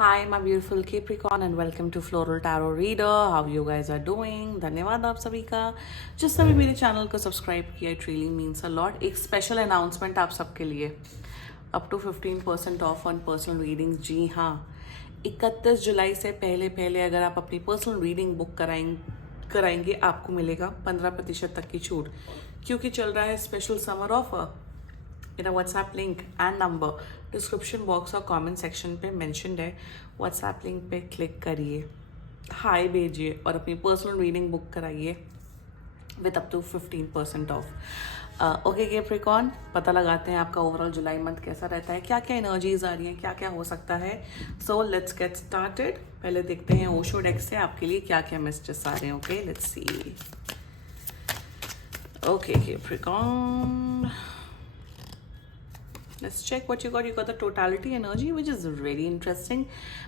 Hi, my beautiful Capricorn, and welcome to Floral Tarot Reader. How you guys are doing? धन्यवाद आप सभी का जिस सभी मेरे चैनल को सब्सक्राइब किया. It really means a lot. एक स्पेशल अनाउंसमेंट आप सबके लिए. Up to 15% off on personal readings. जी हाँ, 31 जुलाई से पहले अगर आप अपनी पर्सनल रीडिंग बुक कराएंगे आपको मिलेगा 15% तक की छूट, क्योंकि चल रहा है स्पेशल समर ऑफर. मेरा WhatsApp link and number description box और कमेंट सेक्शन पे मेंशन्ड है. व्हाट्सएप लिंक पे क्लिक करिए, हाय भेजिए और अपनी पर्सनल रीडिंग बुक कराइए with up to 15% off. Okay Capricorn, पता लगाते हैं आपका ओवरऑल जुलाई मंथ कैसा रहता है, क्या क्या एनर्जीज आ रही हैं, क्या क्या हो सकता है. So let's get started. पहले देखते हैं ओशो डेक से आपके लिए क्या क्या मैसेजेस आ रहे हैं. Okay, let's see. Okay Capricorn, let's check what you got. You got the totality energy, which is very interesting.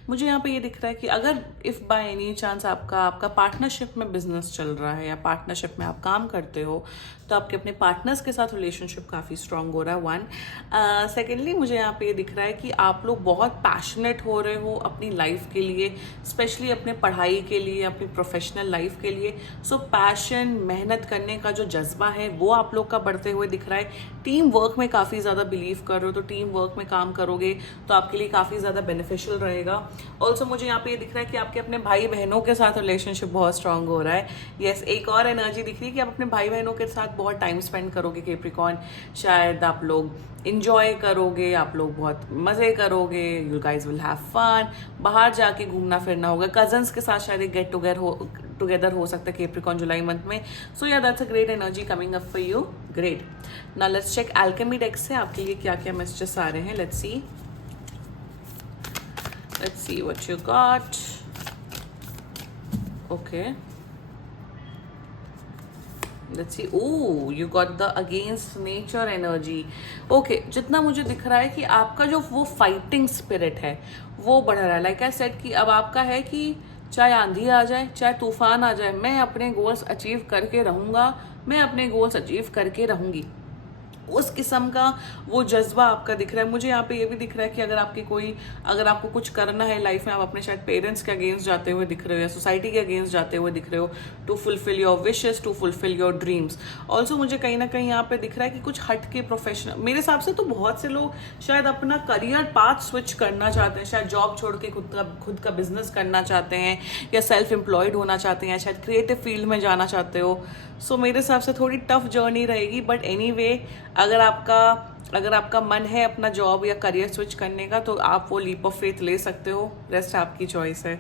मुझे यहाँ पे ये दिख रहा है कि अगर इफ़ बाय एनी चांस आपका पार्टनरशिप में बिजनेस चल रहा है या पार्टनरशिप में आप काम करते हो, तो आपके अपने पार्टनर्स के साथ रिलेशनशिप काफ़ी स्ट्रांग हो रहा है. वन. सेकेंडली मुझे यहाँ पे ये दिख रहा है कि आप लोग बहुत पैशनेट हो रहे हो अपनी लाइफ के लिए, स्पेशली अपने पढ़ाई के लिए, अपनी प्रोफेशनल लाइफ के लिए. सो पैशन, मेहनत करने का जो जज्बा है वो आप लोग का बढ़ते हुए दिख रहा है. टीम वर्क में काफ़ी ज़्यादा बिलीव कर रहे हो, तो टीम वर्क में काम करोगे तो आपके लिए काफ़ी ज़्यादा बेनिफिशियल रहेगा. ऑल्सो मुझे यहाँ पे ये दिख रहा है कि आपके अपने भाई बहनों के साथ रिलेशनशिप बहुत स्ट्रांग हो रहा है. यस, एक और एनर्जी दिख रही है कि आप अपने भाई बहनों के साथ बहुत टाइम स्पेंड करोगे कैप्रिकॉर्न. शायद आप लोग इंजॉय करोगे, आप लोग बहुत मज़े करोगे. You guys will have fun. बाहर जाके घूमना फिरना होगा. कजन्स के साथ शायद एक गेट टुगेदर हो सकता है कैप्रिकॉर्न जुलाई मंथ में. So yeah that's a great energy coming up for you. Great. Now let's check alchemy deck से आपके लिए क्या क्या मैसेजेस आ रहे हैं. Let's see what you got. Okay. Let's see. Oh, you got the against nature energy. Okay, जितना मुझे दिख रहा है कि आपका जो वो फाइटिंग स्पिरिट है वो बढ़ रहा है. लाइक आई सेड कि अब आपका है कि चाहे आंधी आ जाए, चाहे तूफान आ जाए, मैं अपने गोल्स अचीव करके रहूँगा, मैं अपने गोल्स अचीव करके रहूँगी. उस किस्म का वो जज्बा आपका दिख रहा है. मुझे यहाँ पे ये भी दिख रहा है कि अगर आपको कुछ करना है लाइफ में, आप अपने शायद पेरेंट्स के अगेंस्ट जाते हुए दिख रहे हो या सोसाइटी के अगेंस्ट जाते हुए दिख रहे हो to fulfil your wishes, to fulfil your dreams. Also मुझे कहीं ना कहीं यहाँ पे दिख रहा है कि कुछ हट के प्रोफेशनल, मेरे हिसाब से तो बहुत से लोग शायद अपना करियर पाथ स्विच करना चाहते हैं, शायद जॉब छोड़ के खुद का बिजनेस करना चाहते हैं, या सेल्फ एम्प्लॉयड होना चाहते हैं, शायद क्रिएटिव फील्ड में जाना चाहते हो. सो मेरे हिसाब से थोड़ी टफ जर्नी रहेगी. बट एनीवे, अगर आपका मन है अपना जॉब या करियर स्विच करने का, तो आप वो लीप ऑफ फेथ ले सकते हो. रेस्ट आपकी चॉइस है.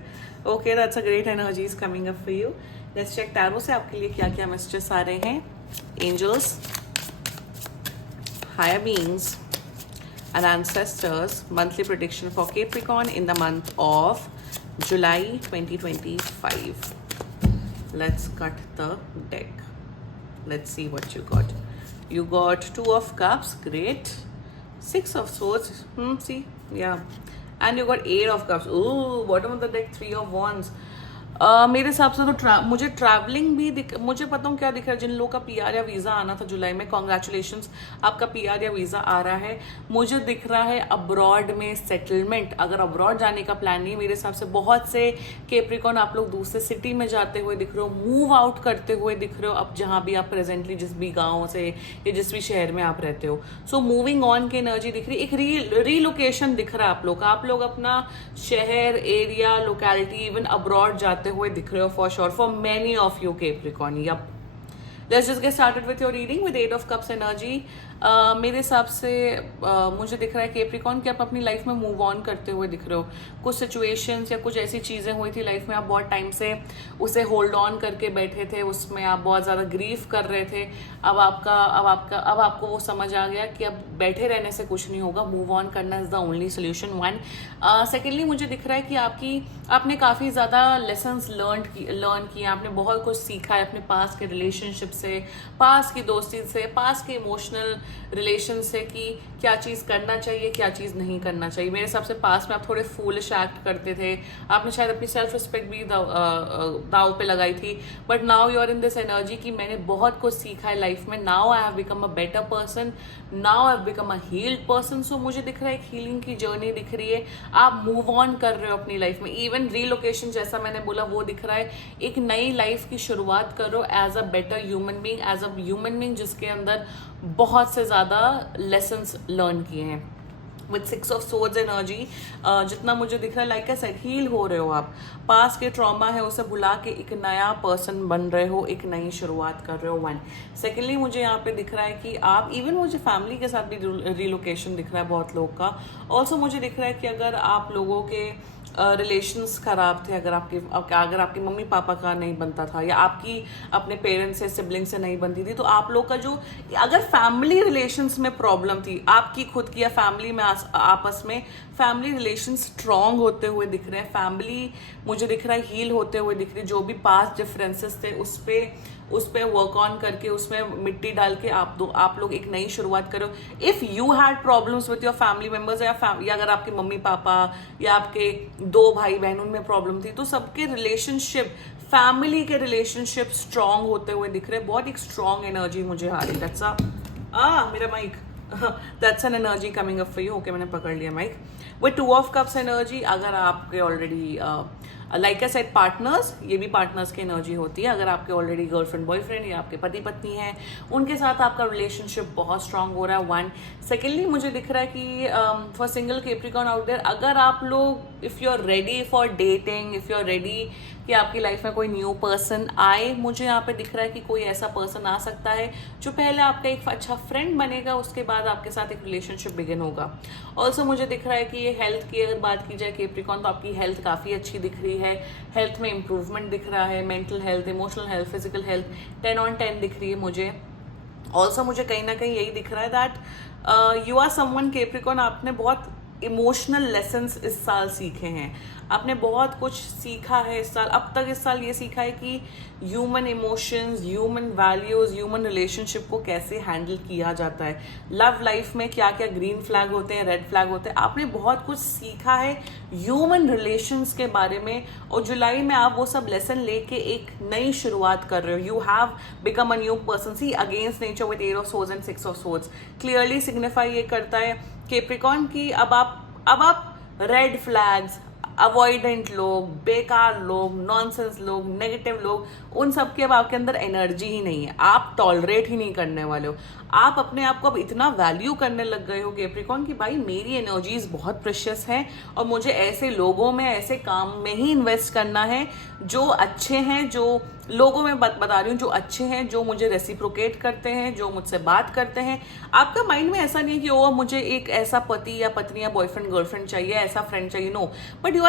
Okay, that's a great energies coming up for you. Let's check tarot से आपके लिए क्या क्या मैसेजेस आ रहे हैं. Angels, higher beings and ancestors monthly prediction for Capricorn in the month of July 2025. Let's cut the deck. Let's see what you got. You got 2 of cups. Great. 6 of swords. See, yeah. And you got 8 of cups. Ooh, bottom of the deck 3 of wands. मेरे हिसाब से तो मुझे travelling भी मुझे पता हूँ क्या दिख रहा है. जिन लोगों का पीआर या वीज़ा आना था जुलाई में, कॉन्ग्रेचुलेशंस, आपका पीआर या वीज़ा आ रहा है. मुझे दिख रहा है अब्रॉड में सेटलमेंट. अगर अब्रॉड जाने का प्लान नहीं, मेरे हिसाब से बहुत से कैप्रिकॉर्न आप लोग दूसरे सिटी में जाते हुए दिख रहे हो, मूव आउट करते हुए दिख रहे हो अब जहाँ भी आप प्रेजेंटली, जिस भी गाँव से या जिस भी शहर में आप रहते हो. सो मूविंग ऑन की एनर्जी दिख रही है. एक रीलोकेशन दिख रहा है आप लोग अपना शहर, एरिया, लोकेलिटी, इवन अब्रॉड जाते हुए दिख रहे हो for sure, for many of you Capricorn. Yup. Let's just get started with your reading with 8 of cups energy. मेरे हिसाब से मुझे दिख रहा है कैप्रिकॉर्न कि आप अपनी लाइफ में मूव ऑन करते हुए दिख रहे हो. कुछ सिचुएशंस या कुछ ऐसी चीज़ें हुई थी लाइफ में, आप बहुत टाइम से उसे होल्ड ऑन करके बैठे थे, उसमें आप बहुत ज़्यादा ग्रीफ कर रहे थे. अब आपको वो समझ आ गया कि अब बैठे रहने से कुछ नहीं होगा, मूव ऑन करना is the only solution. One. Secondly मुझे दिख रहा है कि आपने काफ़ी ज़्यादा लेसन्स लर्न किए, आपने बहुत कुछ सीखा है अपने पास के रिलेशनशिप से, पास की दोस्ती से, पास के इमोशनल रिलेशन से, कि क्या चीज़ करना चाहिए, क्या चीज़ नहीं करना चाहिए। मेरे हिसाब से पास में आप थोड़े फूलिश एक्ट करते थे, आपने शायद अपनी सेल्फ रिस्पेक्ट भी दाव पे लगाई थी, but now you are in this energy कि मैंने बहुत कुछ सीखा है लाइफ में, now I have become a better person, now I have become a healed person. So मुझे दिख रहा है एक हीलिंग की जर्नी दिख रही है, आप मूव ऑन कर रहे हो अपनी लाइफ में। इवन रीलोकेशन जैसा मैंने बोला वो दिख रहा है, एक नई लाइफ की शुरुआत करो as a better human being, as a human being जिसके अंदर बहुत से ज़्यादा लेसन्स लर्न किए हैं। विथ 6 ऑफ सोर्ड्स एनर्जी जितना मुझे दिख रहा है, लाइक आई सेड, हील हो रहे हो आप, पास के ट्रॉमा है उसे भुला के एक नया पर्सन बन रहे हो, एक नई शुरुआत कर रहे हो। वन सेकेंडली मुझे यहाँ पे दिख रहा है कि आप, इवन मुझे फैमिली के साथ भी रिलोकेशन दिख रहा है बहुत लोग का। ऑल्सो मुझे दिख रहा है कि अगर आप लोगों के रिलेशंस खराब थे, अगर आपके मम्मी पापा का नहीं बनता था, या आपकी अपने पेरेंट्स से, सिबलिंग से नहीं बनती थी, तो आप लोग का जो, अगर फैमिली रिलेशंस में प्रॉब्लम थी आपकी खुद की या फैमिली में आपस में, फैमिली रिलेशन स्ट्रांग होते हुए दिख रहे हैं, फैमिली मुझे दिख रहा है हील होते हुए दिख रही है। जो भी पास्ट डिफरेंसेस थे उस पे वर्क ऑन करके, उसमें मिट्टी डाल के आप लोग एक नई शुरुआत करो। If you had problems with your family members, या अगर आपके मम्मी पापा या आपके 2 भाई बहन उनमें प्रॉब्लम थी, तो सबके रिलेशनशिप, फैमिली के रिलेशनशिप स्ट्रांग होते हुए दिख रहे हैं। बहुत एक स्ट्रांग एनर्जी मुझे आ रही है। मेरा mic that's an energy coming up for you. Okay, मैंने पकड़ लिया mic. With 2 of cups energy, अगर आपके already like I said partners, ये भी पार्टनर्स की एनर्जी होती है। अगर आपके ऑलरेडी गर्लफ्रेंड बॉयफ्रेंड या आपके पति पत्नी हैं, उनके साथ आपका रिलेशनशिप बहुत स्ट्रांग हो रहा है। 1 सेकेंडली मुझे दिख रहा है कि for single Capricorn out there, अगर आप लोग, if you are ready for dating, if you are ready कि आपकी लाइफ में कोई न्यू पर्सन आए, मुझे यहाँ पे दिख रहा है कि कोई ऐसा पर्सन आ सकता है जो पहले आपका एक अच्छा फ्रेंड बनेगा, उसके बाद आपके साथ एक रिलेशनशिप बिगिन होगा। ऑल्सो मुझे दिख रहा है कि ये हेल्थ की अगर बात की जाए कैप्रिकॉर्न, तो आपकी हेल्थ काफ़ी अच्छी दिख रही है, हेल्थ में इंप्रूवमेंट दिख रहा है, mental health, emotional health, physical health 10 on 10 दिख रही है मुझे। ऑल्सो मुझे कहीं ना कहीं यही दिख रहा है that you are someone Capricorn, आपने बहुत इमोशनल लेसन्स इस साल सीखे हैं, आपने बहुत कुछ सीखा है इस साल। अब तक इस साल ये सीखा है कि human emotions, human values, human relationship को कैसे हैंडल किया जाता है, लव लाइफ में क्या क्या ग्रीन फ्लैग होते हैं, रेड फ्लैग होते हैं। आपने बहुत कुछ सीखा है ह्यूमन रिलेशंस के बारे में, और जुलाई में आप वो सब लेसन लेके एक नई शुरुआत कर रहे हो। You have become a new person. See against nature with 8 of swords and 6 of swords clearly signify ये करता है कैप्रिकॉर्न की अब आप रेड फ्लैग्स, अवॉइडेंट लोग, बेकार लोग, नॉनसेंस लोग, नेगेटिव लोग, उन सब की अब आपके अंदर एनर्जी ही नहीं है, आप टॉलरेट ही नहीं करने वाले हो। आप अपने आप को अब इतना वैल्यू करने लग गए हो कैप्रिकॉर्न कि भाई मेरी एनर्जीज बहुत प्रेशियस हैं, और मुझे ऐसे लोगों में, ऐसे काम में ही इन्वेस्ट करना है जो अच्छे हैं, जो लोगों में बता रही हूँ, जो अच्छे हैं, जो मुझे रेसिप्रोकेट करते हैं, जो मुझसे बात करते हैं। आपका माइंड में ऐसा नहीं है कि ओ मुझे एक ऐसा पति या पत्नी या बॉयफ्रेंड गर्लफ्रेंड चाहिए, ऐसा फ्रेंड चाहिए, no, but you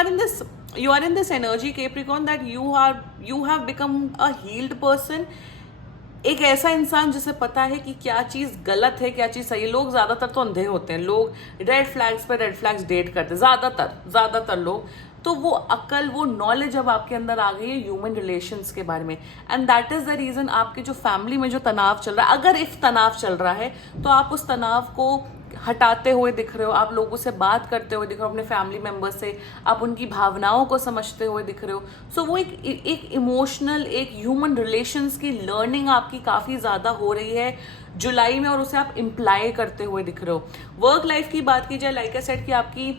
are in this energy Capricorn that you have become a healed person, एक ऐसा इंसान जिसे पता है कि क्या चीज़ गलत है, क्या चीज़ सही है। लोग ज़्यादातर तो अंधे होते हैं, लोग रेड फ्लैग्स पे रेड फ्लैग्स डेट करते हैं, ज़्यादातर लोग। तो वो अकल, वो नॉलेज अब आपके अंदर आ गई है ह्यूमन रिलेशंस के बारे में, and that is the reason आपके जो फैमिली में जो तनाव चल रहा है, अगर इफ तनाव चल रहा है तो आप उस तनाव को हटाते हुए दिख रहे हो, आप लोगों से बात करते हुए दिख रहे हो, अपने फैमिली मेम्बर्स से आप उनकी भावनाओं को समझते हुए दिख रहे हो। सो वो एक इमोशनल, एक ह्यूमन रिलेशंस की लर्निंग आपकी काफ़ी ज़्यादा हो रही है जुलाई में, और उसे आप इम्प्लाई करते हुए दिख रहे हो। वर्क लाइफ की बात की जाए, लाइक आई सेड कि आपकी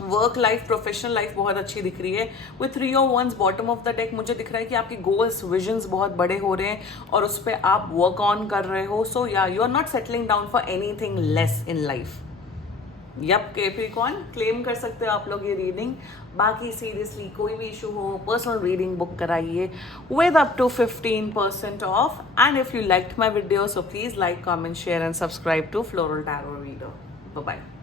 वर्क लाइफ, प्रोफेशनल लाइफ बहुत अच्छी दिख रही है। With 3 of wands bottom of the deck मुझे दिख रहा है कि आपके गोल्स, विजन्स बहुत बड़े हो रहे हैं और उस पर आप वर्क ऑन कर रहे हो। So yeah you are not settling down for anything less in life. Yup Capricorn, claim कर सकते हो आप लोग ये रीडिंग। बाकी सीरियसली कोई भी इशू हो, पर्सनल रीडिंग बुक कराइए with up to 15% off. And if you liked my video, so please like, comment, share and subscribe to Floral Tarot Reader. Bye bye.